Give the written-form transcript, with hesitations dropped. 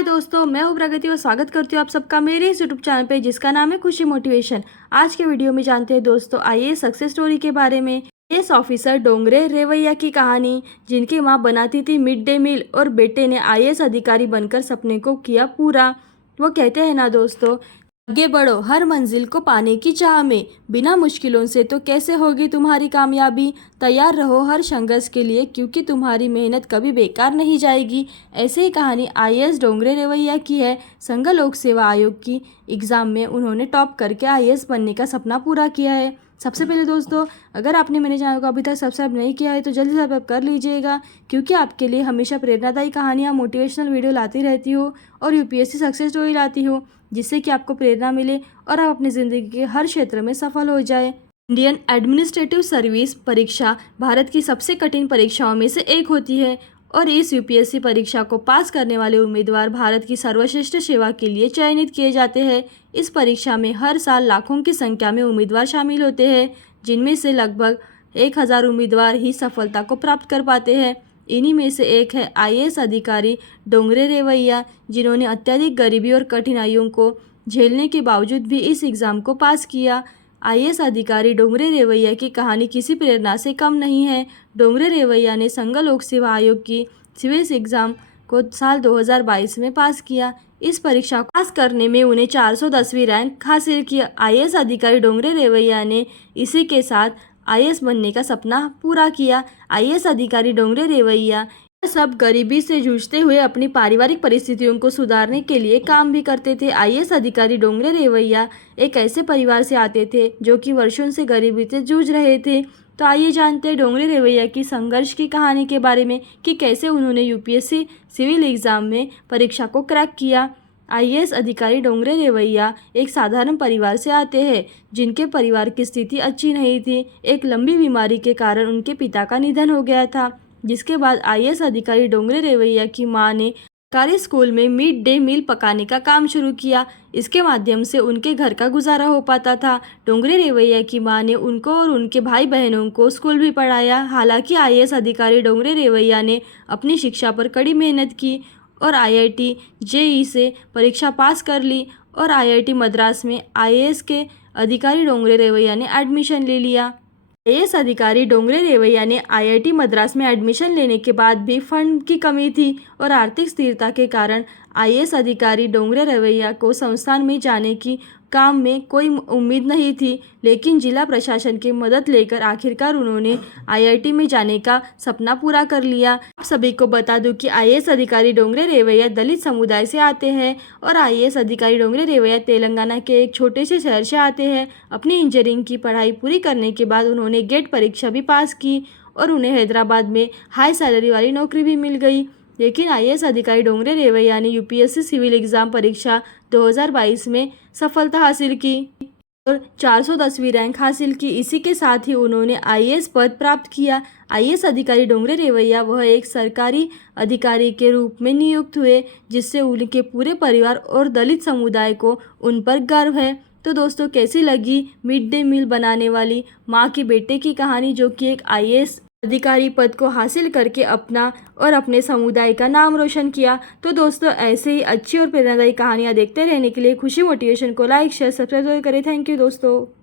हाय दोस्तों, मैं हूँ प्रगति और स्वागत करती हूँ आप सबका मेरे इस यूट्यूब चैनल पे जिसका नाम है खुशी मोटिवेशन। आज के वीडियो में जानते हैं दोस्तों आईएएस सक्सेस स्टोरी के बारे में। आईएएस ऑफिसर डोंगरे रेवैया की कहानी, जिनकी माँ बनाती थी मिड डे मील और बेटे ने आईएएस अधिकारी बनकर सपने को किया पूरा। वो कहते हैं ना दोस्तों, आगे बढ़ो हर मंजिल को पाने की चाह में, बिना मुश्किलों से तो कैसे होगी तुम्हारी कामयाबी। तैयार रहो हर संघर्ष के लिए, क्योंकि तुम्हारी मेहनत कभी बेकार नहीं जाएगी। ऐसे ही कहानी आईएएस डोंगरे रेवैया की है। संघ लोक सेवा आयोग की एग्ज़ाम में उन्होंने टॉप करके आईएएस बनने का सपना पूरा किया है। सबसे पहले दोस्तों, अगर आपने मेरे चैनल को अभी तक सब्सक्राइब नहीं किया है तो जल्दी से सब्सक्राइब कर लीजिएगा, क्योंकि आपके लिए हमेशा प्रेरणादायी कहानियाँ, मोटिवेशनल वीडियो लाती रहती हो और यूपीएससी सक्सेस स्टोरी लाती हो, जिससे कि आपको प्रेरणा मिले और आप अपनी ज़िंदगी के हर क्षेत्र में सफल हो जाए। इंडियन एडमिनिस्ट्रेटिव सर्विस परीक्षा भारत की सबसे कठिन परीक्षाओं में से एक होती है और इस यूपीएससी परीक्षा को पास करने वाले उम्मीदवार भारत की सर्वश्रेष्ठ सेवा के लिए चयनित किए जाते हैं। इस परीक्षा में हर साल लाखों की संख्या में उम्मीदवार शामिल होते हैं, जिनमें से लगभग 1000 उम्मीदवार ही सफलता को प्राप्त कर पाते हैं। इन्हीं में से एक है आईएएस अधिकारी डोंगरे रेवैया, जिन्होंने अत्यधिक गरीबी और कठिनाइयों को झेलने के बावजूद भी इस एग्ज़ाम को पास किया। आईएएस अधिकारी डोंगरे रेवैया की कहानी किसी प्रेरणा से कम नहीं है। डोंगरे रेवैया ने संघ लोक सेवा आयोग की सिविल एग्ज़ाम को साल 2022 में पास किया। इस परीक्षा को पास करने में उन्हें 410वीं रैंक हासिल की। आईएएस अधिकारी डोंगरे रेवैया ने इसी के साथ आईएएस बनने का सपना पूरा किया। आईएएस अधिकारी डोंगरे रेवैया सब गरीबी से जूझते हुए अपनी पारिवारिक परिस्थितियों को सुधारने के लिए काम भी करते थे। आईएएस अधिकारी डोंगरे रेवैया एक ऐसे परिवार से आते थे जो कि वर्षों से गरीबी से जूझ रहे थे। तो आइए जानते हैं डोंगरे रेवैया की संघर्ष की कहानी के बारे में कि कैसे उन्होंने यूपीएससी सिविल एग्ज़ाम में परीक्षा को क्रैक किया। आईएएस अधिकारी डोंगरे रेवैया एक साधारण परिवार से आते हैं, जिनके परिवार की स्थिति अच्छी नहीं थी। एक लंबी बीमारी के कारण उनके पिता का निधन हो गया था, जिसके बाद आईएएस अधिकारी डोंगरे रेवैया की मां ने सरकारी स्कूल में मिड डे मील पकाने का काम शुरू किया। इसके माध्यम से उनके घर का गुजारा हो पाता था। डोंगरे रेवैया की मां ने उनको और उनके भाई बहनों को स्कूल भी पढ़ाया। हालांकि आईएएस अधिकारी डोंगरे रेवैया ने अपनी शिक्षा पर कड़ी मेहनत की और आईआईटी जेईई से परीक्षा पास कर ली और आईआईटी मद्रास में आईएएस के अधिकारी डोंगरे रेवैया ने एडमिशन ले लिया। आईएएस अधिकारी डोंगरे रेवैया ने आईआईटी मद्रास में एडमिशन लेने के बाद भी फंड की कमी थी और आर्थिक स्थिरता के कारण आईएएस अधिकारी डोंगरे रेवैया को संस्थान में जाने की काम में कोई उम्मीद नहीं थी, लेकिन जिला प्रशासन की मदद लेकर आखिरकार उन्होंने आईआईटी में जाने का सपना पूरा कर लिया। आप सभी को बता दूं कि आईएएस अधिकारी डोंगरे रेवैया दलित समुदाय से आते हैं और आईएएस अधिकारी डोंगरे रेवैया तेलंगाना के एक छोटे से शहर से आते हैं। अपनी इंजीनियरिंग की पढ़ाई पूरी करने के बाद उन्होंने गेट परीक्षा भी पास की और उन्हें हैदराबाद में हाई सैलरी वाली नौकरी भी मिल गई। लेकिन आईएएस अधिकारी डोंगरे रेवैया ने यूपीएससी सिविल एग्ज़ाम परीक्षा 2022 में सफलता हासिल की और 410वीं रैंक हासिल की। इसी के साथ ही उन्होंने आईएएस पद प्राप्त किया। आईएएस अधिकारी डोंगरे रेवैया वह एक सरकारी अधिकारी के रूप में नियुक्त हुए, जिससे उनके पूरे परिवार और दलित समुदाय को उन पर गर्व है। तो दोस्तों, कैसी लगी मिड डे मील बनाने वाली माँ के बेटे की कहानी, जो कि एक आईएएस अधिकारी पद को हासिल करके अपना और अपने समुदाय का नाम रोशन किया। तो दोस्तों, ऐसे ही अच्छी और प्रेरणादायी कहानियाँ देखते रहने के लिए खुशी मोटिवेशन को लाइक शेयर सब्सक्राइब करें। थैंक यू दोस्तों।